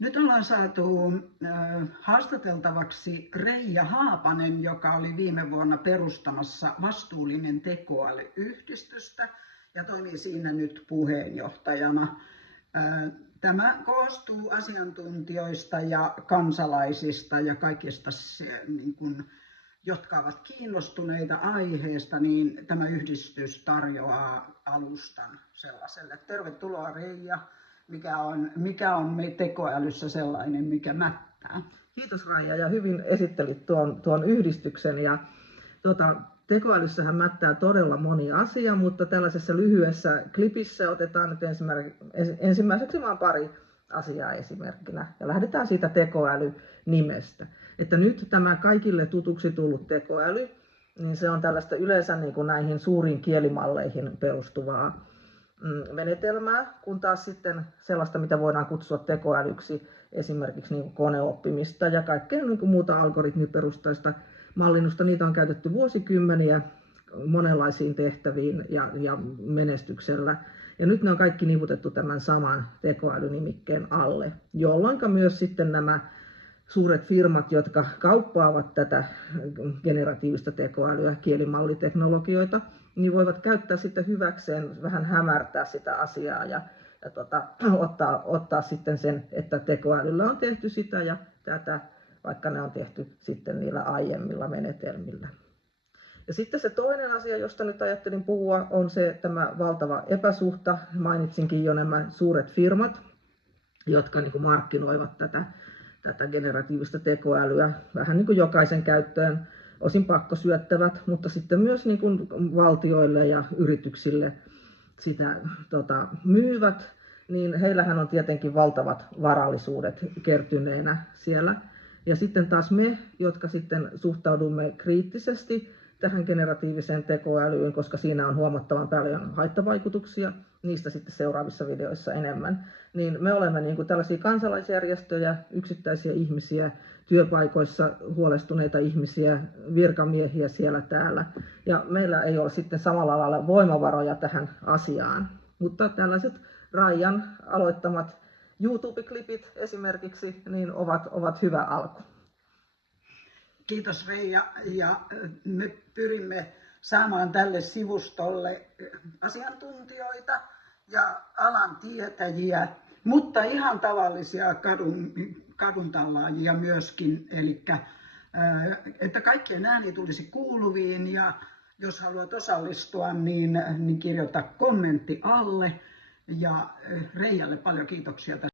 Nyt ollaan saatu haastateltavaksi Reija Haapanen, joka oli viime vuonna perustamassa Vastuullinen tekoäly-yhdistystä ja toimii siinä nyt puheenjohtajana. Tämä koostuu asiantuntijoista ja kansalaisista ja kaikista jotka ovat kiinnostuneita aiheesta, niin tämä yhdistys tarjoaa alustan sellaiselle. Tervetuloa Reija. Mikä on tekoälyssä sellainen, mikä mättää? Kiitos Raija, ja hyvin esittelit tuon yhdistyksen. Ja tekoälyssähän mättää todella moni asia, mutta tällaisessa lyhyessä klipissä otetaan nyt ensimmäiseksi vain pari asiaa esimerkkinä. Ja lähdetään siitä tekoäly-nimestä. Että nyt tämä kaikille tutuksi tullut tekoäly, niin se on tällaista yleensä niin kuin näihin suuriin kielimalleihin perustuvaa menetelmää, kun taas sitten sellaista, mitä voidaan kutsua tekoälyksi, esimerkiksi niin kuin koneoppimista ja kaikkea niin kuin muuta algoritmiperustaista mallinnusta. Niitä on käytetty vuosikymmeniä monenlaisiin tehtäviin ja menestyksellä. Ja nyt ne on kaikki niputettu tämän saman tekoälynimikkeen alle, jolloin myös sitten nämä suuret firmat, jotka kauppaavat tätä generatiivista tekoälyä, kielimalliteknologioita, niin voivat käyttää sitten hyväkseen, vähän hämärtää sitä asiaa ja ottaa sitten sen, että tekoälyllä on tehty sitä ja tätä, vaikka ne on tehty sitten niillä aiemmilla menetelmillä. Ja sitten se toinen asia, josta nyt ajattelin puhua, on tämä valtava epäsuhta. Mainitsinkin jo nämä suuret firmat, jotka niin kuin markkinoivat tätä generatiivista tekoälyä vähän niin kuin jokaisen käyttöön. Osin pakkosyöttävät, mutta sitten myös niin kuin valtioille ja yrityksille sitä myyvät, niin heillähän on tietenkin valtavat varallisuudet kertyneenä siellä. Ja sitten taas me, jotka sitten suhtaudumme kriittisesti tähän generatiiviseen tekoälyyn, koska siinä on huomattavan paljon haittavaikutuksia, niistä sitten seuraavissa videoissa enemmän, niin me olemme niin kuin tällaisia kansalaisjärjestöjä, yksittäisiä ihmisiä, työpaikoissa huolestuneita ihmisiä, virkamiehiä siellä täällä. Ja meillä ei ole sitten samalla lailla voimavaroja tähän asiaan. Mutta tällaiset Raijan aloittamat YouTube-klipit esimerkiksi niin ovat hyvä alku. Kiitos Reija, ja me pyrimme saamaan tälle sivustolle asiantuntijoita ja alan tietäjiä, mutta ihan tavallisia kaduntallaajia myöskin, eli että kaikkien ääni tulisi kuuluviin, ja jos haluat osallistua, niin kirjoita kommentti alle, ja Reijalle paljon kiitoksia tästä.